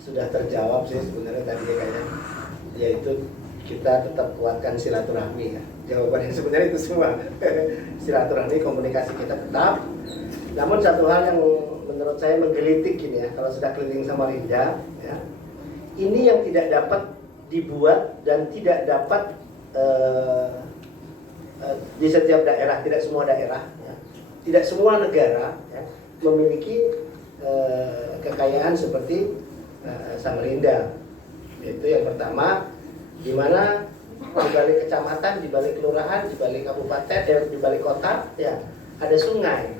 sudah terjawab sih sebenarnya tadi kayaknya, yaitu kita tetap kuatkan silaturahmi ya. Jawabannya sebenarnya itu semua. Silaturahmi, komunikasi kita tetap. Namun satu hal yang menurut saya menggelitik ini ya, kalau sudah keliling Samarinda ya, ini yang tidak dapat dibuat dan tidak dapat di setiap daerah, tidak semua daerah ya, tidak semua negara ya, memiliki kekayaan seperti Samarinda. Itu yang pertama, di mana di balik kecamatan, di balik kelurahan, di balik kabupaten, di balik kota ya ada sungai.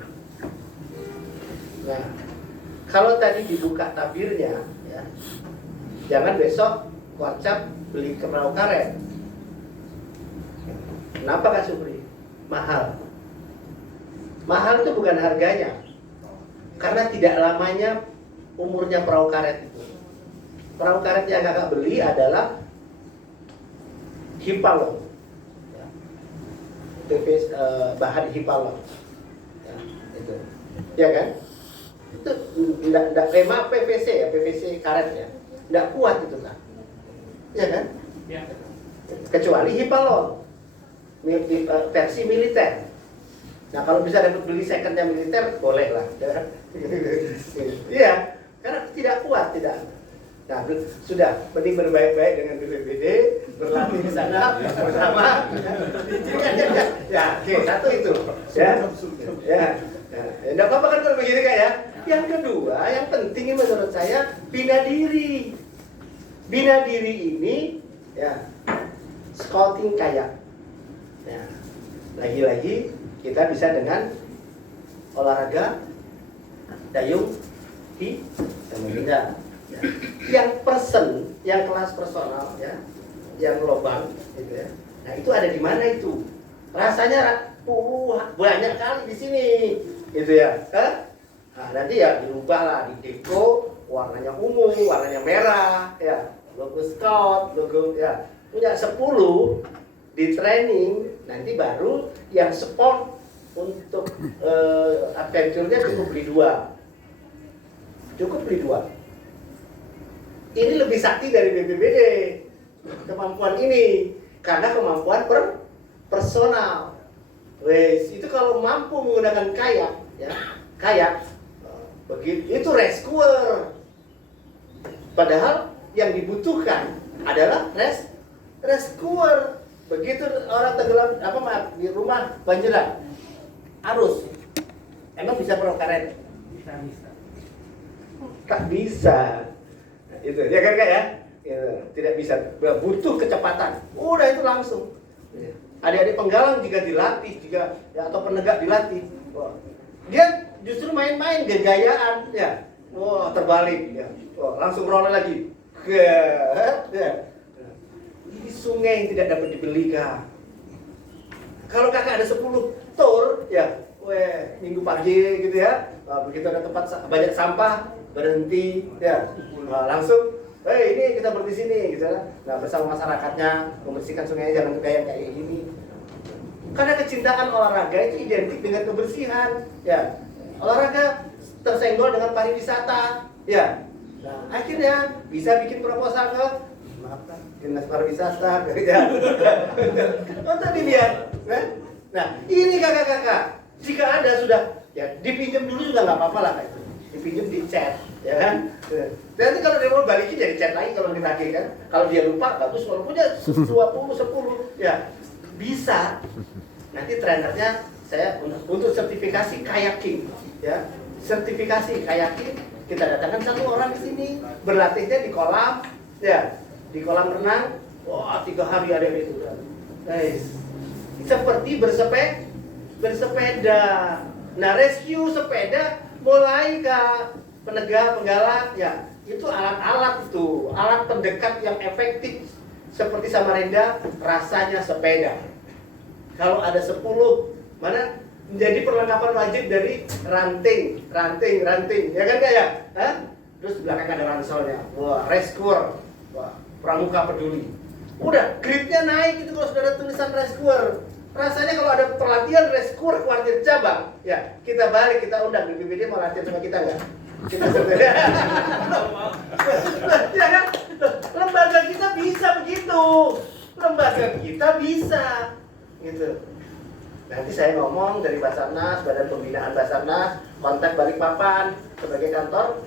Nah, kalau tadi dibuka tabirnya ya, jangan besok WhatsApp beli perahu karet. Kenapa Kak Supri? Mahal. Mahal itu bukan harganya, karena tidak lamanya umurnya perahu karet itu. Perahu karet yang kakak beli adalah hipalon, ya. Bahan hipalon, ya, itu, ya kan? Itu tidak PVC ya, PVC karet ya, tidak kuat itu kan, ya kan? Ya. Kecuali hipalon versi militer. Nah kalau bisa dapat beli secondnya militer, boleh lah. Iya, karena tidak kuat, tidak. Nah sudah, mending berbaik-baik dengan BPBD, berlatih di sana bersama. Ya, oke, satu itu. Ya, tidak apa-apa kan kalau begini Kak ya. Yang kedua, yang penting menurut saya bina diri. Bina diri ini, ya, scouting kayak. Ya, lagi-lagi kita bisa dengan olahraga dayung di Samarinda. Ya. Yang person, yang kelas personal, ya, yang lobang, gitu ya. Nah itu ada di mana itu? Rasanya banyak kali di sini, gitu ya. Nah, nanti ya dirubah lah, di deco warnanya ungu, warnanya merah, ya, logo scout, logo ya, punya 10 di training, nanti baru yang sport untuk adventure-nya cukup beli 2. Cukup beli 2. Ini lebih sakti dari BPBD kemampuan ini, karena kemampuan personal. Wes, itu kalau mampu menggunakan kayak, ya, kayak begitu itu rescuer. Padahal yang dibutuhkan adalah rescuer. Begitu orang tenggelam di rumah banjiran, arus, emang bisa perahu karet? Bisa. Tak bisa. Itu ya kan Kak ya? Tidak bisa, butuh kecepatan. Udah itu langsung. Adik-adik penggalang juga dilatih juga, ya, atau penegak dilatih. Wah, dia justru main-main gaya-gayaan, ya. Wah, terbalik, ya. Wah, langsung roll lagi. Ya. Ini sungai yang tidak dapat dibeli Kak. Kalau kakak ada 10 tour, ya, minggu pagi gitu ya, begitu ada tempat banyak sampah, berhenti, ya, langsung, ini kita berhenti sini, gitu ya. Nah bersama masyarakatnya membersihkan sungai, jangan kayak gini. Karena kecintaan olahraga itu identik dengan kebersihan, ya. Olahraga tersenggol dengan pariwisata, ya. Nah akhirnya bisa bikin proposal ke Dinas Pariwisata, ya. Untuk dilihat, nah ini kakak-kakak, jika ada sudah, ya dipinjam dulu juga nggak apa-apa lah Kak itu. Dipinjam di chat, ya kan? Nanti kalau dia mau balikin jadi chat lagi kalau ditagih kan. Kalau dia lupa bagus, kalau punya 20, 10, ya bisa. Nanti trenernya saya untuk sertifikasi kayaking, ya. Sertifikasi kayaking, kita datangkan 1 orang ke sini, berlatihnya di kolam, ya, di kolam renang. Wah, 3 hari ada itu. Guys, seperti bersepeda. Nah, rescue sepeda mulai ke penggalang, ya, itu alat-alat itu, alat pendekat yang efektif seperti Samarinda, rasanya sepeda. Kalau ada 10, mana menjadi perlengkapan wajib dari ranting, ya kan Kak ya? Terus di belakang ada ranselnya, wah, rescuer, wah, pramuka peduli. Udah, grade-nya naik itu kalau sudah ada tulisan rescuer. Rasanya kalau ada pelatihan reskur kuartir cabang, ya kita balik, kita undang BPBD mau latihan sama kita nggak? Kita sebenarnya, ya kan? Lembaga kita bisa begitu, lembaga kita bisa, gitu. Nanti saya ngomong dari Basarnas, Badan Pembinaan Basarnas, kontak Balikpapan sebagai kantor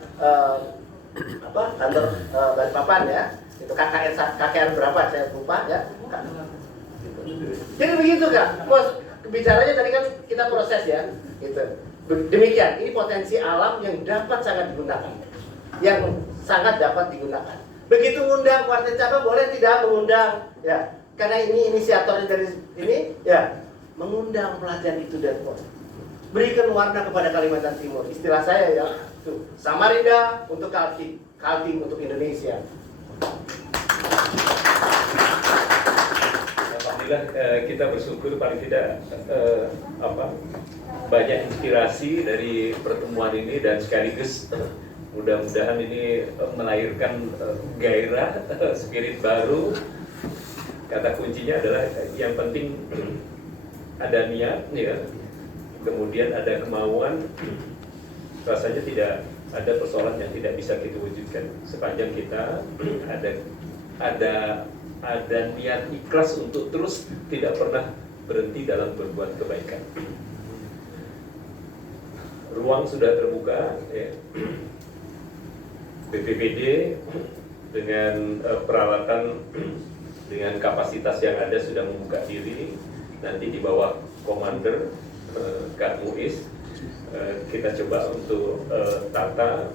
kantor Balikpapan ya. Itu KKR berapa saya lupa ya. Jadi begitu Kak. Bos, bicaranya tadi kan kita proses ya. Gitu. Demikian, ini potensi alam yang dapat sangat digunakan. Yang sangat dapat digunakan. Begitu ngundang kuartir cabang boleh tidak mengundang ya. Karena ini inisiatornya dari ini ya. Mengundang pelatihan itu dan berikan warna kepada Kalimantan Timur. Istilah saya ya, tuh Samarinda untuk Kaltim, Kaltim untuk Indonesia. Alhamdulillah kita bersyukur paling tidak banyak inspirasi dari pertemuan ini dan sekaligus mudah-mudahan ini melahirkan gairah, spirit baru. Kata kuncinya adalah yang penting ada niat, ya, kemudian ada kemauan. Rasanya tidak ada persoalan yang tidak bisa kita wujudkan sepanjang kita ada niat ikhlas untuk terus tidak pernah berhenti dalam berbuat kebaikan. Ruang sudah terbuka, ya. BPBD dengan peralatan, dengan kapasitas yang ada sudah membuka diri. Nanti di bawah komander Kak Muiz kita coba untuk tata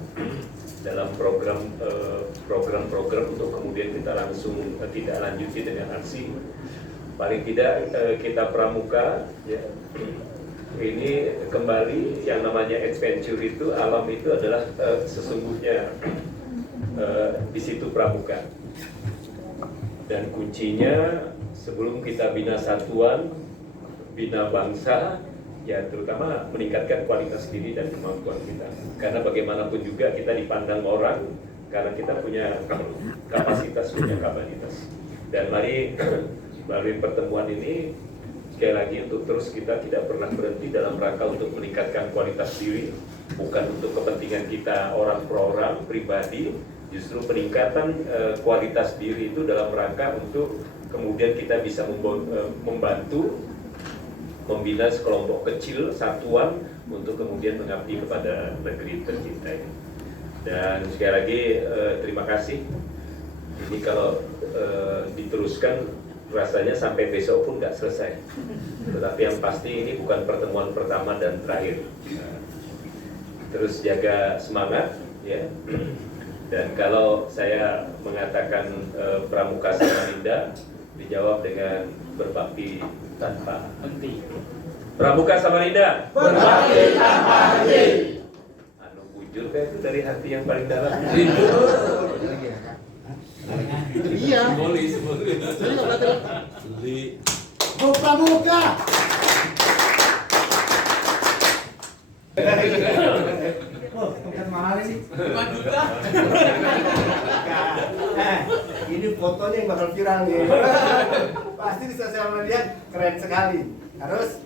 dalam program-program untuk kemudian kita langsung tidak lanjuti dengan aksi. Paling tidak kita pramuka ya. Ini kembali yang namanya adventure itu, alam itu adalah sesungguhnya di situ pramuka. Dan kuncinya sebelum kita bina satuan, bina bangsa, ya terutama meningkatkan kualitas diri dan kemampuan kita. Karena bagaimanapun juga kita dipandang orang karena kita punya kapasitas, punya kapasitas. Dan mari melalui pertemuan ini sekali lagi untuk terus kita tidak pernah berhenti dalam rangka untuk meningkatkan kualitas diri, bukan untuk kepentingan kita orang per orang pribadi. Justru peningkatan kualitas diri itu dalam rangka untuk kemudian kita bisa membantu membina sekelompok kecil satuan untuk kemudian mengabdi kepada negeri tercinta ini. Dan sekali lagi terima kasih. Ini kalau diteruskan rasanya sampai besok pun nggak selesai. Tetapi yang pasti ini bukan pertemuan pertama dan terakhir. Terus jaga semangat, ya. Dan kalau saya mengatakan Pramuka Samarinda, dijawab dengan berbakti tanpa henti. Pramuka Samarinda, berbakti tanpa henti. Anu bujur kayak itu dari hati yang paling dalam. Iya. Simbolis. Pramuka. Mana sih? Ini fotonya yang bakal viral nih. Pasti di sosial media keren sekali. Harus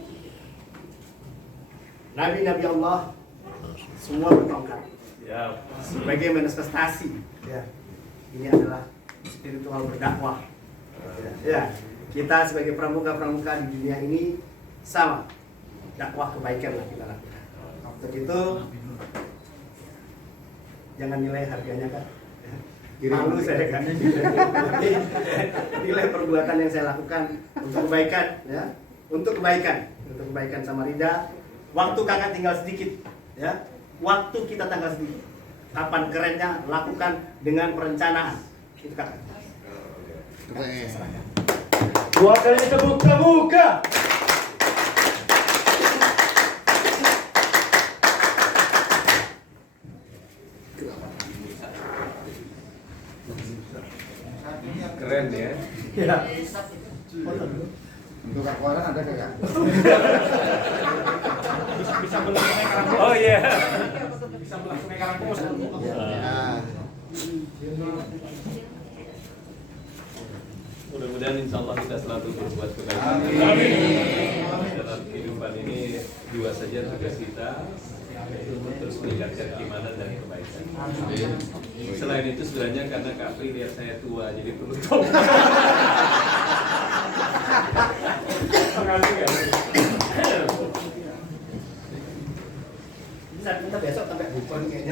Nabi-Nabi Allah semua bertongkat. Ya. Sebagai manifestasi. Ya. Ini adalah spiritual berdakwah. Ya. Kita sebagai pramuka-pramuka di dunia ini sama. Dakwah kebaikan lah kita lakukan. Untuk itu jangan nilai harganya kan. Kiri dulu saya kan. Nilai perbuatan yang saya lakukan untuk kebaikan ya. Untuk kebaikan Samarinda. Waktu kakak tinggal sedikit ya. Waktu kita tinggal sedikit. Kapan kerennya lakukan dengan perencanaan. Itu kakak. Dua kali tepuk pramuka. Keren ya. Ya. Untuk akuaran ada kagak? Bisa belum naik karang. Oh iya. Bisa langsung naik karang pos. Ya. Mudah-mudahan insya Allah kita selalu berbuat kebaikan. Dalam kehidupan ini dua saja tugas kita, yaitu untuk terus meningkatkan keimanan dan kebaikan. Selain itu sebenarnya karena Kak Pri lihat saya tua, jadi perlu tolong. Bisa kita besok sampai bukan kayaknya.